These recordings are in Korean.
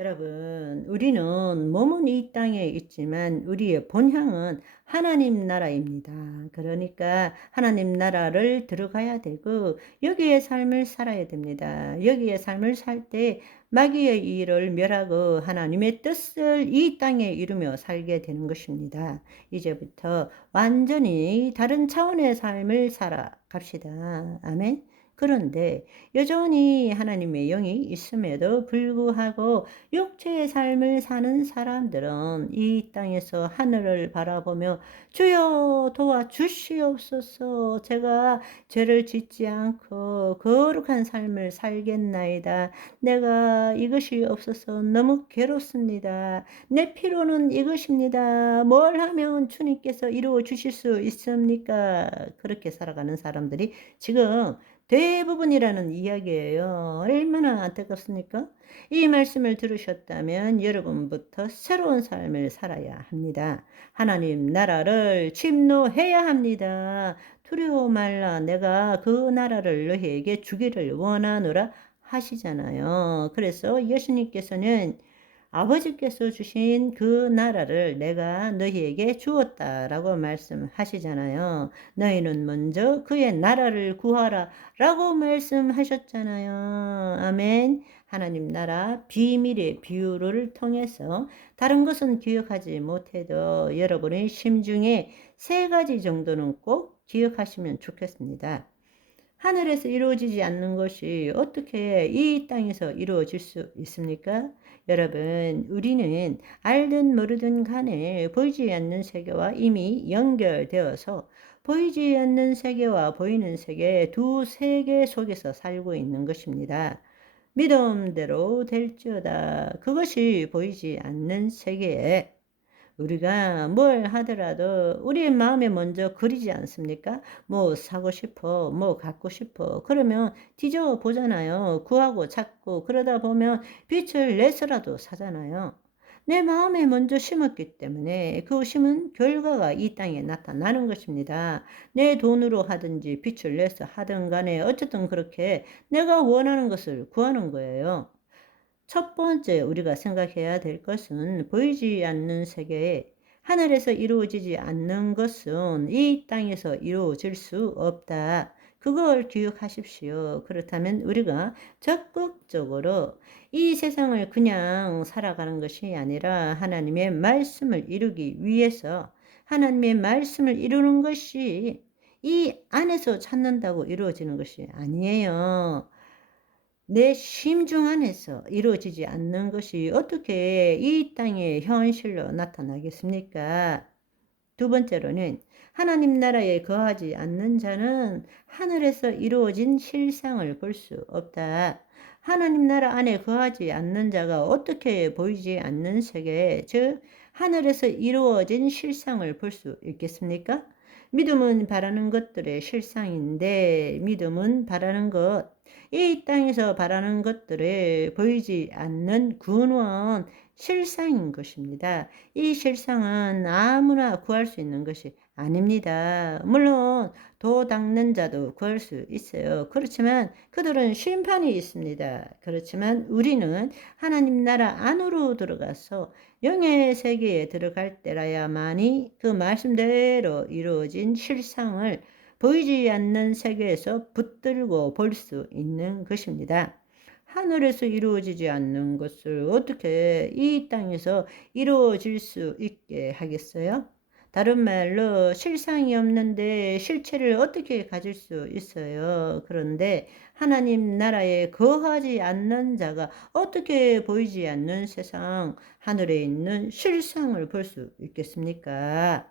여러분, 우리는 몸은 이 땅에 있지만 우리의 본향은 하나님 나라입니다. 그러니까 하나님 나라를 들어가야 되고 여기에 삶을 살아야 됩니다. 여기에 삶을 살 때 마귀의 일을 멸하고 하나님의 뜻을 이 땅에 이루며 살게 되는 것입니다. 이제부터 완전히 다른 차원의 삶을 살아갑시다. 아멘. 그런데 여전히 하나님의 영이 있음에도 불구하고 육체의 삶을 사는 사람들은 이 땅에서 하늘을 바라보며 주여 도와주시옵소서. 제가 죄를 짓지 않고 거룩한 삶을 살겠나이다. 내가 이것이 없어서 너무 괴롭습니다. 내 필요는 이것입니다. 뭘 하면 주님께서 이루어 주실 수 있습니까? 그렇게 살아가는 사람들이 지금 대부분이라는 이야기예요. 얼마나 안타깝습니까? 이 말씀을 들으셨다면 여러분부터 새로운 삶을 살아야 합니다. 하나님 나라를 침노해야 합니다. 두려워 말라. 내가 그 나라를 너희에게 주기를 원하노라 하시잖아요. 그래서 예수님께서는 아버지께서 주신 그 나라를 내가 너희에게 주었다라고 말씀하시잖아요. 너희는 먼저 그의 나라를 구하라 라고 말씀하셨잖아요. 아멘. 하나님 나라 비밀의 비유를 통해서 다른 것은 기억하지 못해도 여러분의 심중에 세 가지 정도는 꼭 기억하시면 좋겠습니다. 하늘에서 이루어지지 않는 것이 어떻게 이 땅에서 이루어질 수 있습니까? 여러분, 우리는 알든 모르든 간에 보이지 않는 세계와 이미 연결되어서 보이지 않는 세계와 보이는 세계 두 세계 속에서 살고 있는 것입니다. 믿음대로 될지어다. 그것이 보이지 않는 세계에 우리가 뭘 하더라도 우리의 마음에 먼저 그리지 않습니까? 뭐 사고 싶어, 뭐 갖고 싶어. 그러면 뒤져보잖아요. 구하고 찾고 그러다 보면 빛을 내서라도 사잖아요. 내 마음에 먼저 심었기 때문에 그 심은 결과가 이 땅에 나타나는 것입니다. 내 돈으로 하든지 빛을 내서 하든 간에 어쨌든 그렇게 내가 원하는 것을 구하는 거예요. 첫 번째 우리가 생각해야 될 것은 보이지 않는 세계에 하늘에서 이루어지지 않는 것은 이 땅에서 이루어질 수 없다. 그걸 기억하십시오. 그렇다면 우리가 적극적으로 이 세상을 그냥 살아가는 것이 아니라 하나님의 말씀을 이루기 위해서 하나님의 말씀을 이루는 것이 이 안에서 찾는다고 이루어지는 것이 아니에요. 내 심중 안에서 이루어지지 않는 것이 어떻게 이 땅의 현실로 나타나겠습니까? 두 번째로는 하나님 나라에 거하지 않는 자는 하늘에서 이루어진 실상을 볼 수 없다. 하나님 나라 안에 거하지 않는 자가 어떻게 보이지 않는 세계, 즉 하늘에서 이루어진 실상을 볼 수 있겠습니까? 믿음은 바라는 것들의 실상인데 믿음은 바라는 것, 이 땅에서 바라는 것들을 보이지 않는 근원, 실상인 것입니다. 이 실상은 아무나 구할 수 있는 것이 아닙니다. 물론 도 닦는 자도 구할 수 있어요. 그렇지만 그들은 심판이 있습니다. 그렇지만 우리는 하나님 나라 안으로 들어가서 영의 세계에 들어갈 때라야만이 그 말씀대로 이루어진 실상을 보이지 않는 세계에서 붙들고 볼 수 있는 것입니다. 하늘에서 이루어지지 않는 것을 어떻게 이 땅에서 이루어질 수 있게 하겠어요? 다른 말로 실상이 없는데 실체를 어떻게 가질 수 있어요? 그런데 하나님 나라에 거하지 않는 자가 어떻게 보이지 않는 세상, 하늘에 있는 실상을 볼 수 있겠습니까?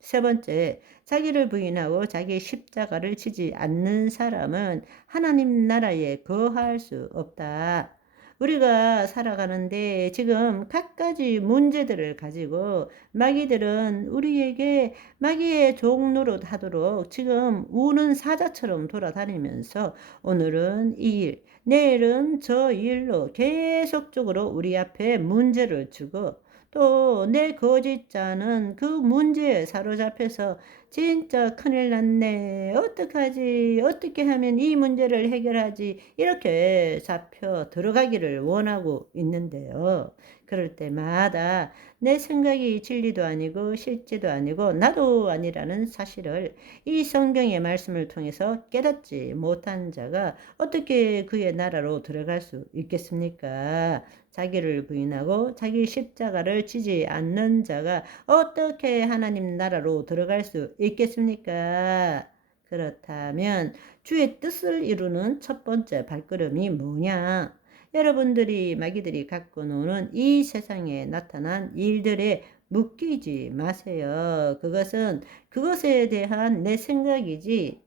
세 번째, 자기를 부인하고 자기의 십자가를 지지 않는 사람은 하나님 나라에 거할 수 없다. 우리가 살아가는데 지금 갖가지 문제들을 가지고 마귀들은 우리에게 마귀의 종노릇 하도록 지금 우는 사자처럼 돌아다니면서 오늘은 이 일, 내일은 저 일로 계속적으로 우리 앞에 문제를 주고 또 내 거짓자는 그 문제에 사로잡혀서 진짜 큰일 났네. 어떡하지? 어떻게 하면 이 문제를 해결하지? 이렇게 잡혀 들어가기를 원하고 있는데요. 그럴 때마다 내 생각이 진리도 아니고 실제도 아니고 나도 아니라는 사실을 이 성경의 말씀을 통해서 깨닫지 못한 자가 어떻게 그의 나라로 들어갈 수 있겠습니까? 자기를 부인하고 자기 십자가를 지지 않는 자가 어떻게 하나님 나라로 들어갈 수 있겠습니까? 그렇다면 주의 뜻을 이루는 첫 번째 발걸음이 뭐냐? 여러분들이 마귀들이 갖고 노는 이 세상에 나타난 일들에 묶이지 마세요. 그것은 그것에 대한 내 생각이지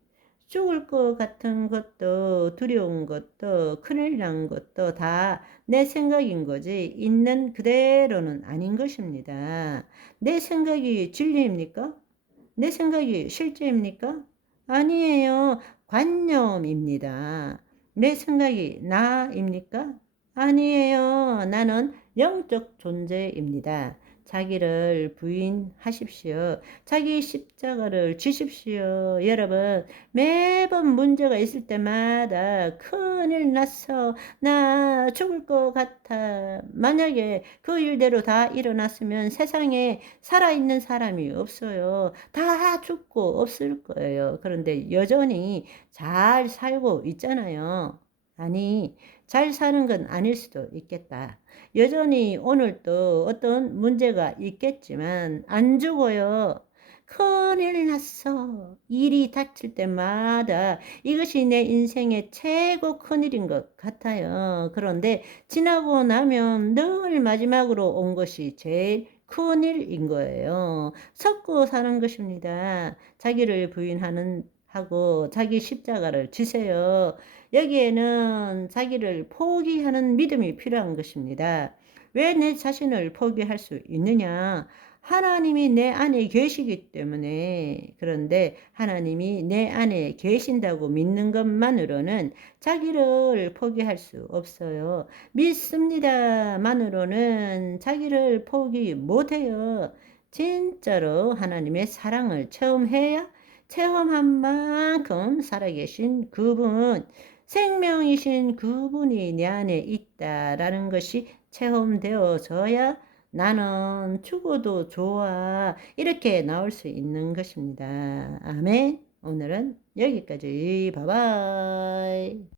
죽을 것 같은 것도 두려운 것도 큰일 난 것도 다 내 생각인 거지 있는 그대로는 아닌 것입니다. 내 생각이 진리입니까? 내 생각이 실제입니까? 아니에요. 관념입니다. 내 생각이 나입니까? 아니에요. 나는 영적 존재입니다. 자기를 부인하십시오. 자기 십자가를 지십시오. 여러분, 매번 문제가 있을 때마다 큰일 났어. 나 죽을 것 같아. 만약에 그 일대로 다 일어났으면 세상에 살아있는 사람이 없어요. 다 죽고 없을 거예요. 그런데 여전히 잘 살고 있잖아요. 아니, 잘 사는 건 아닐 수도 있겠다. 여전히 오늘도 어떤 문제가 있겠지만 안 죽어요. 큰일 났어. 일이 닥칠 때마다 이것이 내 인생의 최고 큰일인 것 같아요. 그런데 지나고 나면 늘 마지막으로 온 것이 제일 큰일인 거예요. 섞고 사는 것입니다. 자기를 부인하는 하고 자기 십자가를 지세요. 여기에는 자기를 포기하는 믿음이 필요한 것입니다. 왜 내 자신을 포기할 수 있느냐? 하나님이 내 안에 계시기 때문에. 그런데 하나님이 내 안에 계신다고 믿는 것만으로는 자기를 포기할 수 없어요. 믿습니다만으로는 자기를 포기 못해요. 진짜로 하나님의 사랑을 체험해야 체험한 만큼 살아계신 그분, 생명이신 그분이 내 안에 있다라는 것이 체험되어져야 나는 죽어도 좋아. 이렇게 나올 수 있는 것입니다. 아멘. 오늘은 여기까지. 바이바이.